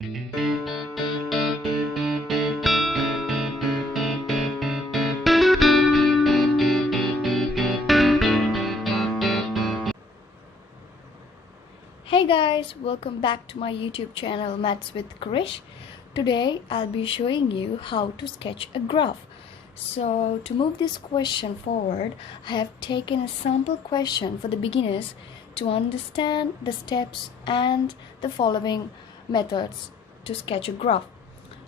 Hey guys, welcome back to my YouTube channel Maths with Krish. Today I'll be showing you how to sketch a graph. So to move this question forward, I have taken a sample question for the beginners to understand the steps and the following methods to sketch a graph.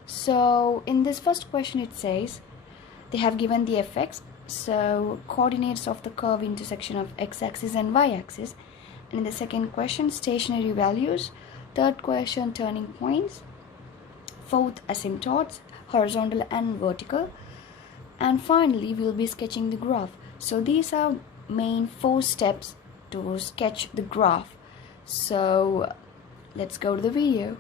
So in this first question it says they have given the fx, so coordinates of the curve intersection of x-axis and y-axis. And in the second question, stationary values. Third question, turning points. Fourth, asymptotes, horizontal and vertical. And finally, we'll be sketching the graph. So these are main 4 steps to sketch the graph. So let's go to the video.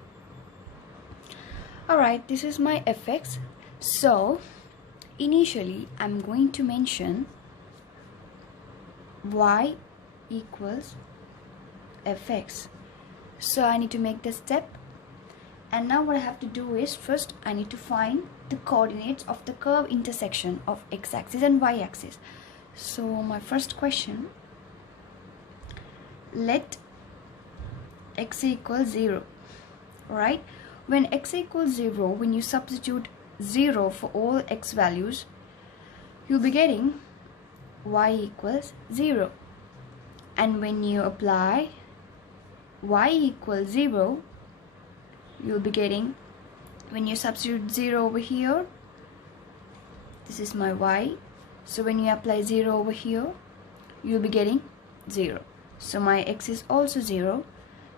Alright, this is my fx. So initially, I'm going to mention y equals fx. So I need to make this step, and now what I have to do is first I need to find the coordinates of the curve intersection of x-axis and y-axis. So my first question, let x equal 0. Right, when x equals 0, when you substitute 0 for all x values, you'll be getting y equals 0. And when you apply y equals 0, you'll be getting, when you substitute 0 over here, this is my y, so when you apply 0 over here, you'll be getting 0. So my x is also 0,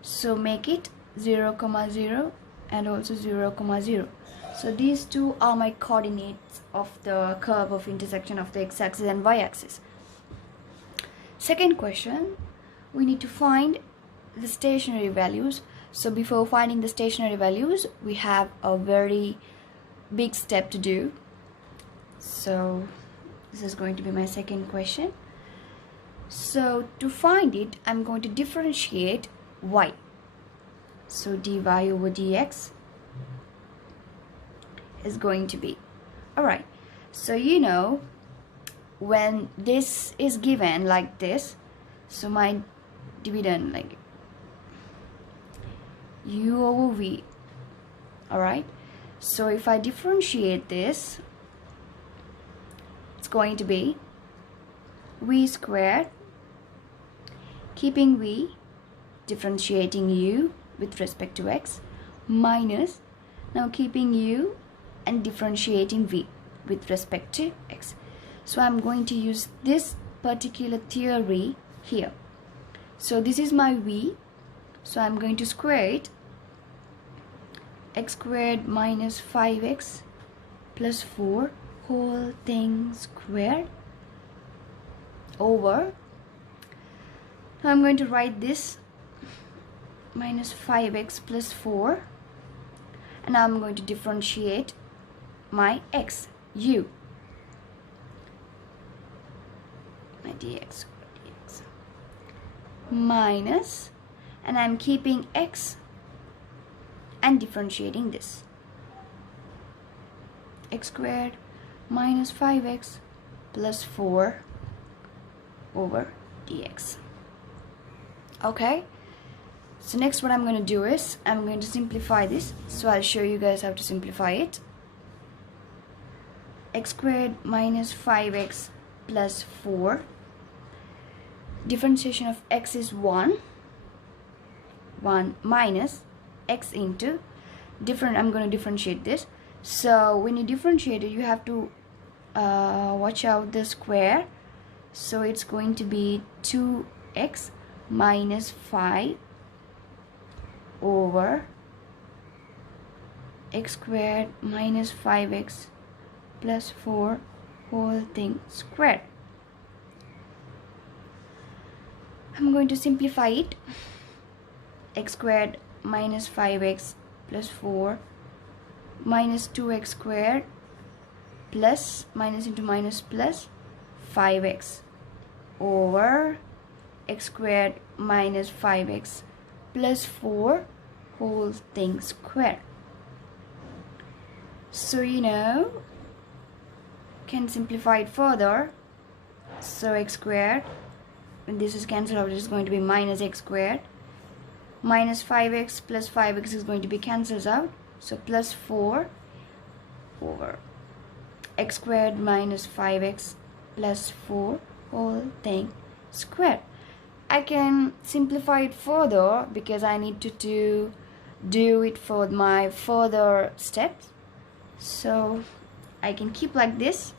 so make it 0, 0 and also 0, 0. So these two are my coordinates of the curve of intersection of the x-axis and y-axis. Second question, we need to find the stationary values. So before finding the stationary values, we have a very big step to do. So this is going to be my second question. So to find it, I'm going to differentiate y. So dy over dx is going to be, alright, so you know, when this is given like this, so my dividend like u over v. Alright, so if I differentiate this, it's going to be v squared, keeping v, differentiating u with respect to x, minus, now keeping u and differentiating v with respect to x. So I'm going to use this particular theory here. So this is my v, so I'm going to square it, x squared minus 5x plus 4 whole thing squared over, now I'm going to write this minus 5x plus 4, and I'm going to differentiate my x, u, my dx, minus, and I'm keeping x and differentiating this, x squared minus 5x plus 4 over dx. Okay, so next what I'm going to do is I'm going to simplify this, so I'll show you guys how to simplify it. X squared minus 5x plus 4, differentiation of x is 1 minus x into different, I'm going to differentiate this. So when you differentiate it, you have to watch out the square, so it's going to be 2x minus 5 over x squared minus 5x plus 4 whole thing squared. I'm going to simplify it. X squared minus 5x plus 4 minus 2x squared plus minus into minus plus 5x over x squared minus 5x plus 4 whole thing square. So can simplify it further. So x squared, when this is cancelled out, it is going to be minus x squared. Minus 5x plus 5x is going to be cancelled out. So plus 4 over x squared minus 5x plus 4 whole thing squared. I can simplify it further because I need to do it for my further steps. So I can keep like this: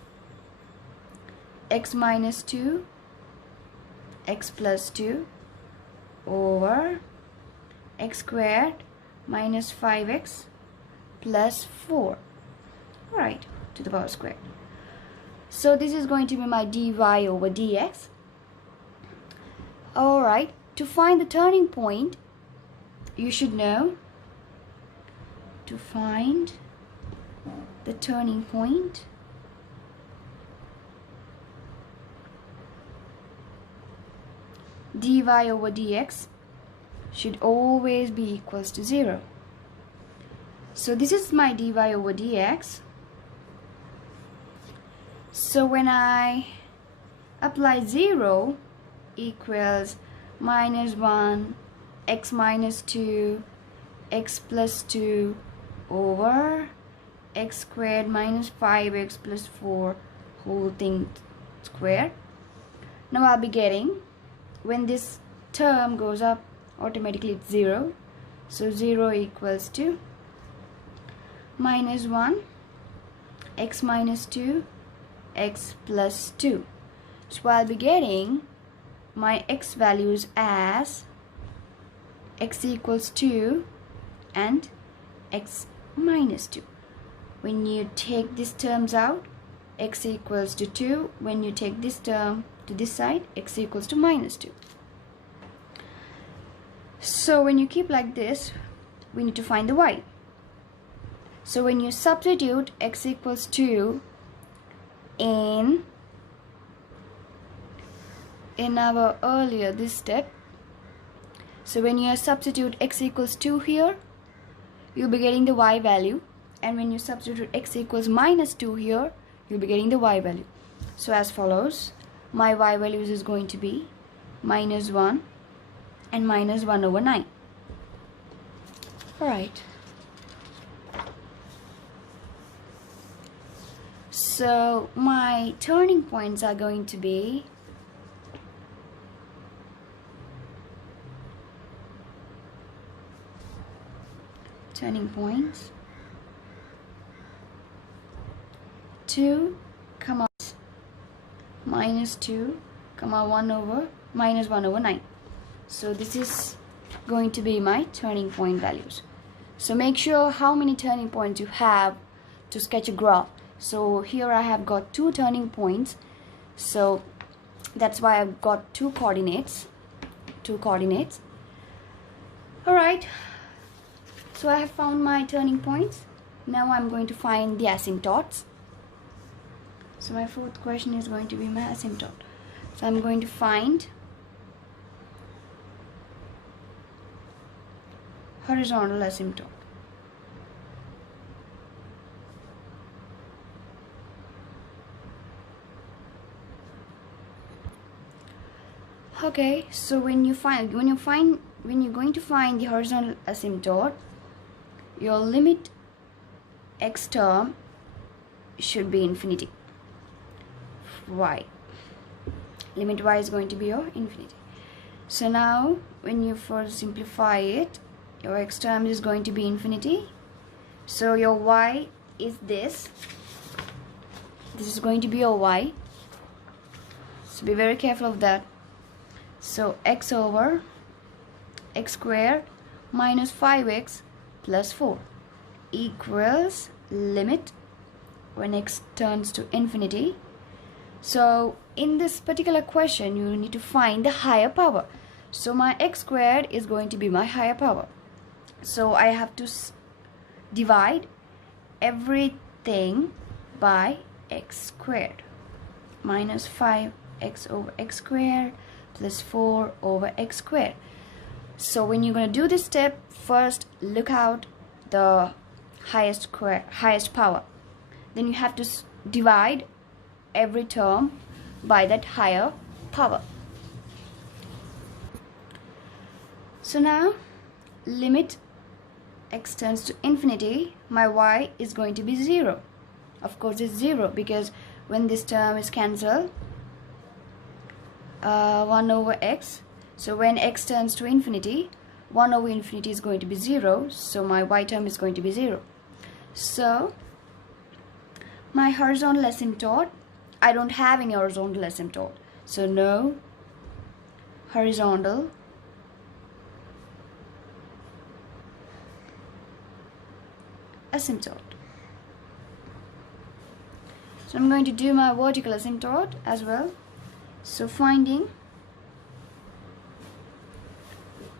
x minus 2, x plus 2 over x squared minus 5x plus 4, right, to the power squared. So this is going to be my dy over dx. Alright, to find the turning point, you should know, to find the turning point, dy over dx should always be equals to 0. So this is my dy over dx. So when I apply 0 equals minus 1 x minus 2 x plus 2 over x squared minus 5x plus 4 whole thing squared. Now I'll be getting, when this term goes up, automatically it's 0. So 0 equals to minus 1 x minus 2 x plus 2. So I'll be getting my x values as x equals 2 and x minus 2. When you take these terms out, x equals to 2. When you take this term to this side, x equals to minus 2. So when you keep like this, we need to find the y. So when you substitute x equals 2 in our earlier this step, so when you substitute x equals 2 here, you'll be getting the y value, and when you substitute x equals minus 2 here, you'll be getting the y value. So as follows, my y values is going to be minus 1 and minus 1 over 9. Alright. So my turning points are going to be turning points 2, minus 2, minus 1 over 9. So this is going to be my turning point values. So make sure how many turning points you have to sketch a graph. So here I have got 2 turning points, so that's why I've got 2 coordinates. Alright, so I have found my turning points. Now I'm going to find the asymptotes. So my fourth question is going to be my asymptote. So I'm going to find horizontal asymptote. Okay, so when you're going to find the horizontal asymptote, your limit x term should be infinity. Y. Limit y is going to be your infinity. So now when you first simplify it, your x term is going to be infinity. So your y is this. This is going to be your y. So be very careful of that. So x over x squared minus 5x plus 4 equals limit when x turns to infinity. So in this particular question, you need to find the higher power. So my x squared is going to be my higher power. So I have to divide everything by x squared. Minus 5x over x squared plus 4 over x squared. So when you're going to do this step, first look out the highest power. Then you have to divide every term by that higher power. So now limit x tends to infinity, my y is going to be 0. Of course it's 0 because when this term is cancelled, 1 over x, so when x turns to infinity, 1 over infinity is going to be 0, so my y term is going to be 0. So my horizontal asymptote, I don't have any horizontal asymptote, so no horizontal asymptote. So I'm going to do my vertical asymptote as well. So finding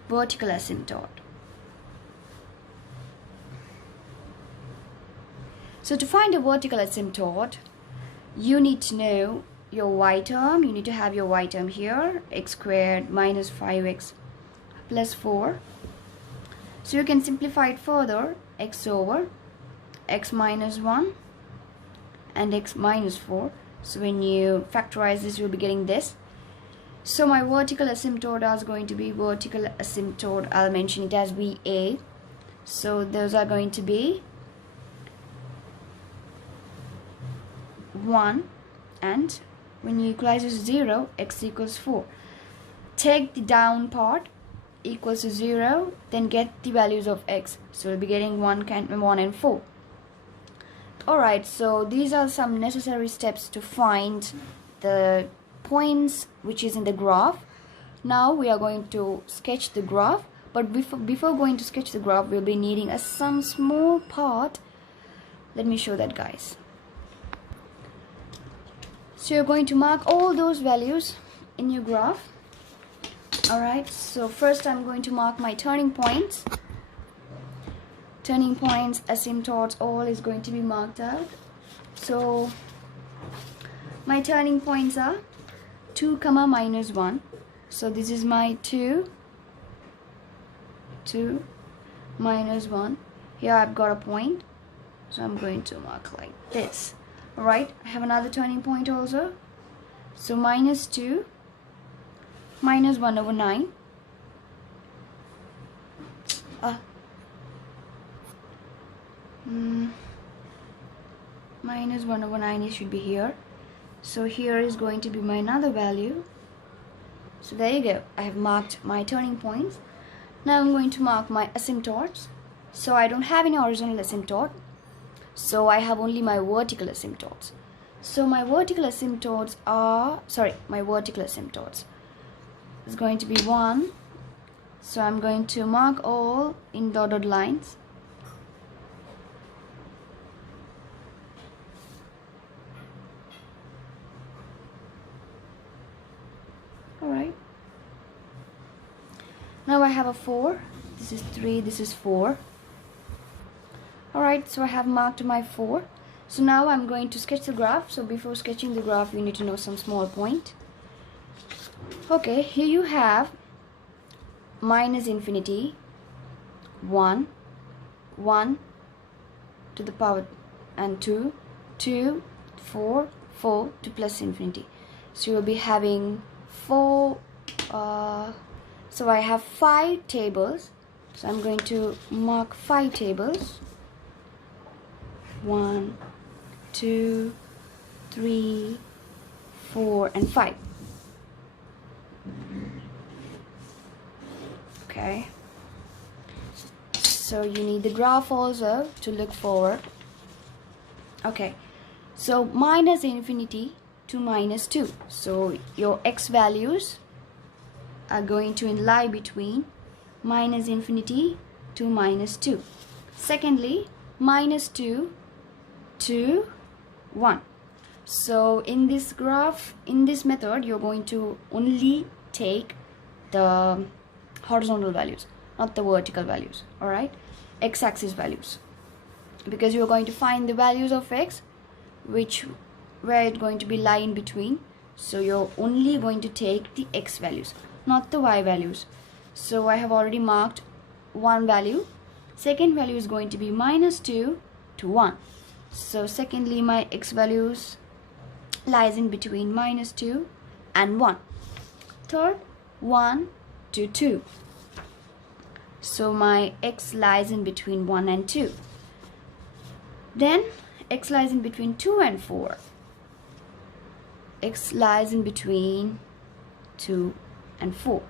vertical asymptote. So to find a vertical asymptote, you need to know your y term. You need to have your y term here, x squared minus 5x plus 4. So you can simplify it further, x over x minus 1 and x minus 4. So when you factorize this, you'll be getting this. So my vertical asymptote is going to be vertical asymptote, I'll mention it as VA. So those are going to be 1, and when you equalize this 0, x equals 4. Take the down part, equals to 0, then get the values of x. So we'll be getting 1 and 4. Alright, so these are some necessary steps to find the points which is in the graph. Now we are going to sketch the graph, but before going to sketch the graph, we'll be needing some small part. Let me show that, guys. So you're going to mark all those values in your graph. Alright, so first I'm going to mark my turning points. Turning points, asymptotes, all is going to be marked out. So my turning points are 2 comma minus 1. So this is my 2 minus 1. Here I've got a point, so I'm going to mark like this. Alright, I have another turning point also. So minus 2 minus 1 over 9. Minus 1 over 9, it should be here. So here is going to be my another value. So there you go, I have marked my turning points. Now I'm going to mark my asymptotes. So I don't have any horizontal asymptote, so I have only my vertical asymptotes. So my vertical asymptotes is going to be 1. So I'm going to mark all in dotted lines. Alright. Now I have a 4. This is 3, this is 4. Alright, so I have marked my 4. So now I'm going to sketch the graph. So before sketching the graph, you need to know some small point. Okay, here you have minus infinity, 1, 1 to the power, and 2, 2, 4, 4 to plus infinity. So you'll be having 4, so I have 5 tables. So I'm going to mark 5 tables. 1, 2, 3, 4, and 5. Okay. So you need the graph also to look forward. Okay. So minus infinity to minus 2. So your x values are going to lie between minus infinity to minus 2. Secondly, minus 2 to 1. So in this graph, in this method, you're going to only take the horizontal values, not the vertical values. Alright, x-axis values, because you're going to find the values of x where it's going to be lie in between. So you're only going to take the x values, not the y values. So I have already marked one value. Second value is going to be -2 to 1. So secondly, my x values lies in between -2 and 1. Third, 1 to 2. So my x lies in between 1 and 2. Then x lies in between 2 and 4. X lies in between 2 and 4.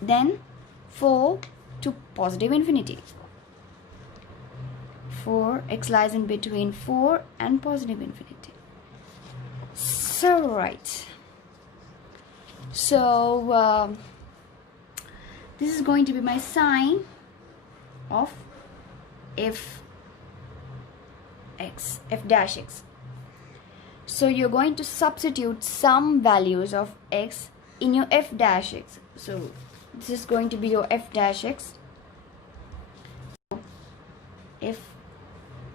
Then 4 to positive infinity. 4x lies in between 4 and positive infinity. So right. So this is going to be my sign of f dash x. So you're going to substitute some values of x in your f dash x. So this is going to be your f dash x. F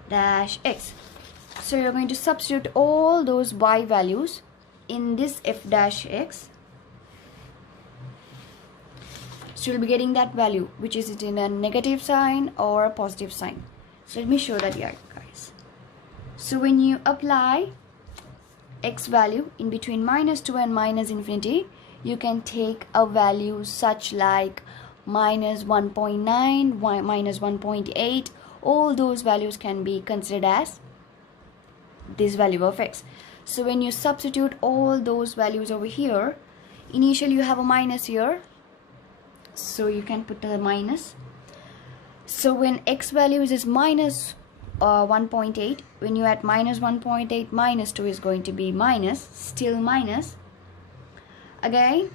dash x. So you're going to substitute all those y values in this f dash x. So you'll be getting that value, which is it in a negative sign or a positive sign. So let me show that here, guys. So when you apply x value in between -2 and -infinity, you can take a value such like -1.9, -1.8. All those values can be considered as this value of x. So when you substitute all those values over here, initially you have a minus here, so you can put a minus. So when x value is minus 1.8, when you add -1.8 -2 is going to be minus, still minus. Again,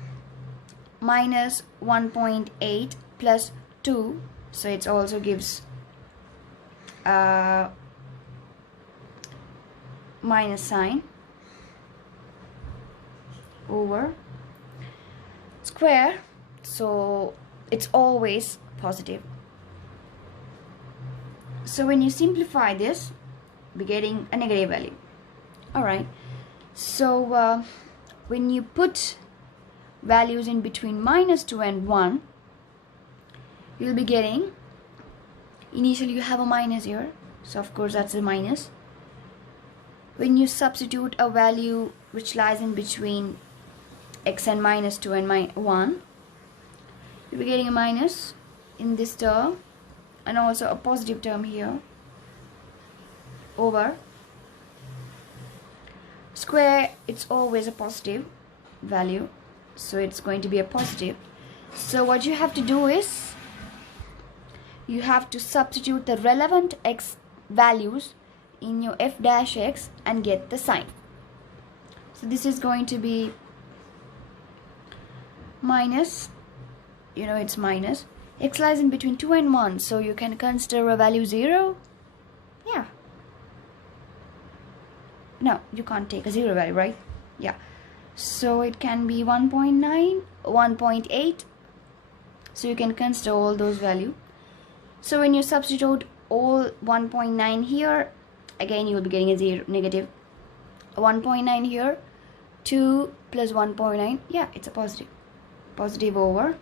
-1.8 plus 2, so it also gives minus sign over square, so it's always positive. So when you simplify this, we're getting a negative value. Alright, so when you put values in between -2 and 1, you'll be getting, initially you have a minus here, so of course that's a minus. When you substitute a value which lies in between x and -2 and -1, you'll be getting a minus in this term and also a positive term here over square. It's always a positive value, so it's going to be a positive. So what you have to do is you have to substitute the relevant x values in your f dash x and get the sign. So this is going to be minus, it's minus. X lies in between 2 and 1, so you can consider a value 0. Yeah. No, you can't take a 0 value, right? Yeah. So it can be 1.9, 1.8. So you can consider all those values. So when you substitute all 1.9 here, again you will be getting a negative. 1.9 here, 2 plus 1.9, yeah, it's a positive. Positive over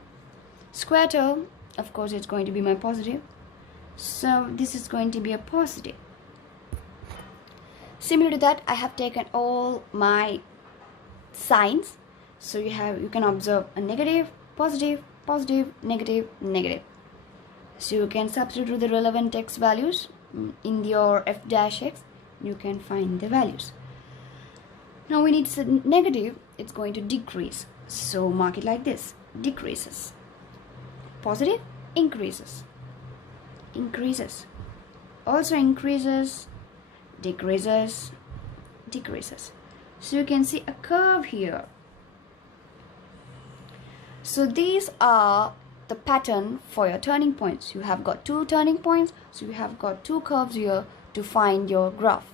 square term, of course it's going to be my positive. So this is going to be a positive. Similar to that, I have taken all my signs. So you can observe a negative, positive, positive, negative, negative. So you can substitute the relevant x values in your f dash x. You can find the values. Now when it's a negative, it's going to decrease. So mark it like this: decreases. Positive, increases. Increases. Also increases, decreases, decreases. So you can see a curve here. So these are the pattern for your turning points. You have got 2 turning points, so you have got 2 curves here to find your graph.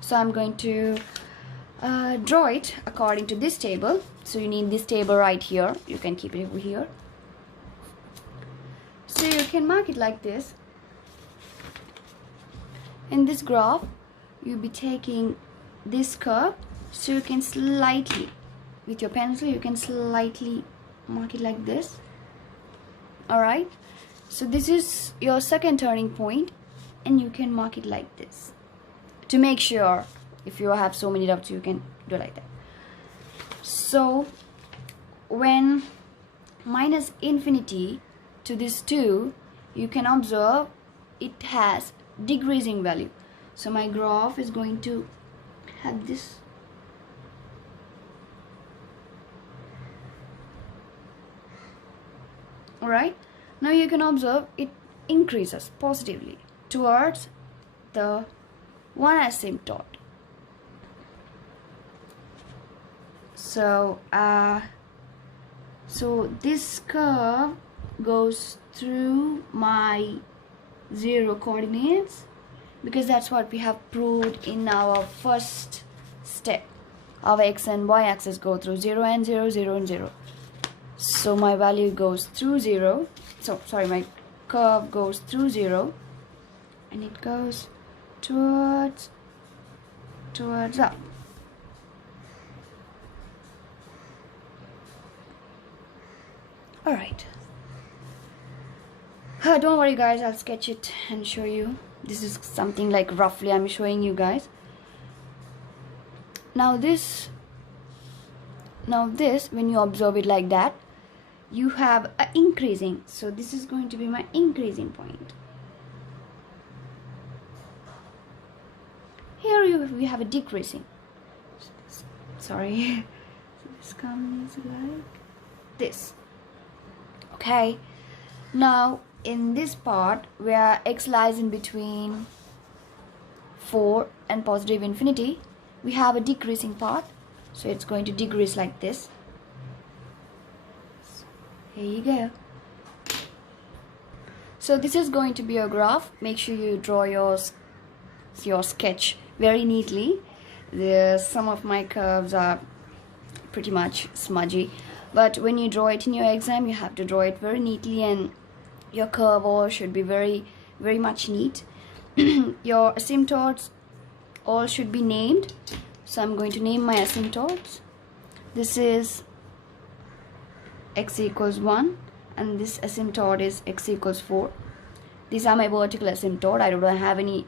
So I'm going to draw it according to this table. So you need this table right here. You can keep it over here. So you can mark it like this. In this graph, you'll be taking this curve. So you can slightly, with your pencil, you can slightly mark it like this. Alright, so this is your second turning point, and you can mark it like this to make sure. If you have so many dots, you can do like that. So when minus infinity to this 2, you can observe it has decreasing value. So my graph is going to have this. Alright, now you can observe it increases positively towards the one asymptote. So this curve goes through my 0 coordinates, because that's what we have proved in our first step. Our x and y axis go through 0 and 0, 0 and 0. So my value goes through 0. So sorry, my curve goes through 0, and it goes towards up. Alright. Don't worry guys, I'll sketch it and show you. This is something like roughly I'm showing you guys. Now this, when you observe it like that, you have a increasing. So this is going to be my increasing point. Here we have a decreasing. Sorry. So this comes like this. Okay, now in this part where x lies in between 4 and positive infinity, we have a decreasing part. So it's going to decrease like this. So here you go. So this is going to be your graph. Make sure you draw your sketch very neatly. Some of my curves are pretty much smudgy, but when you draw it in your exam, you have to draw it very neatly, and your curve all should be very much neat. Your asymptotes all should be named. So I'm going to name my asymptotes. This is x equals 1, and this asymptote is x equals 4. These are my vertical asymptote. I don't have any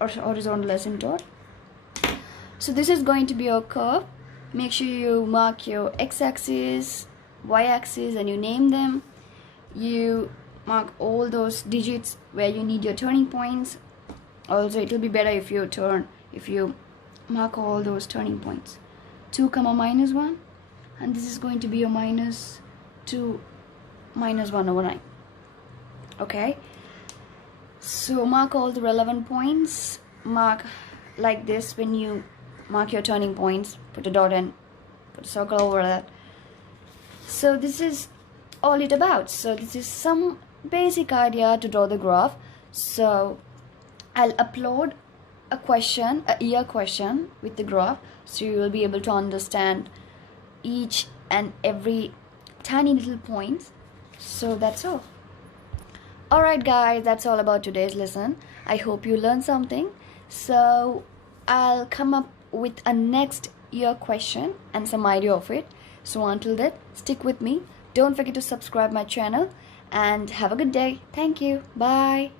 horizontal asymptote. So this is going to be your curve. Make sure you mark your x-axis, y-axis, and you name them. You mark all those digits where you need your turning points. Also, it will be better if you mark all those turning points. 2, minus 1, and this is going to be your minus 2 minus 1 over 9. Okay, so mark all the relevant points. Mark like this when you mark your turning points. Put a dot and put a circle over that. So this is all it about. So this is some basic idea to draw the graph. So I'll upload a year question with the graph, so you will be able to understand each and every tiny little points. So that's all. Alright guys, that's all about today's lesson. I hope you learned something. So I'll come up with a next year question and some idea of it. So until then, stick with me. Don't forget to subscribe my channel, and have a good day. Thank you. Bye.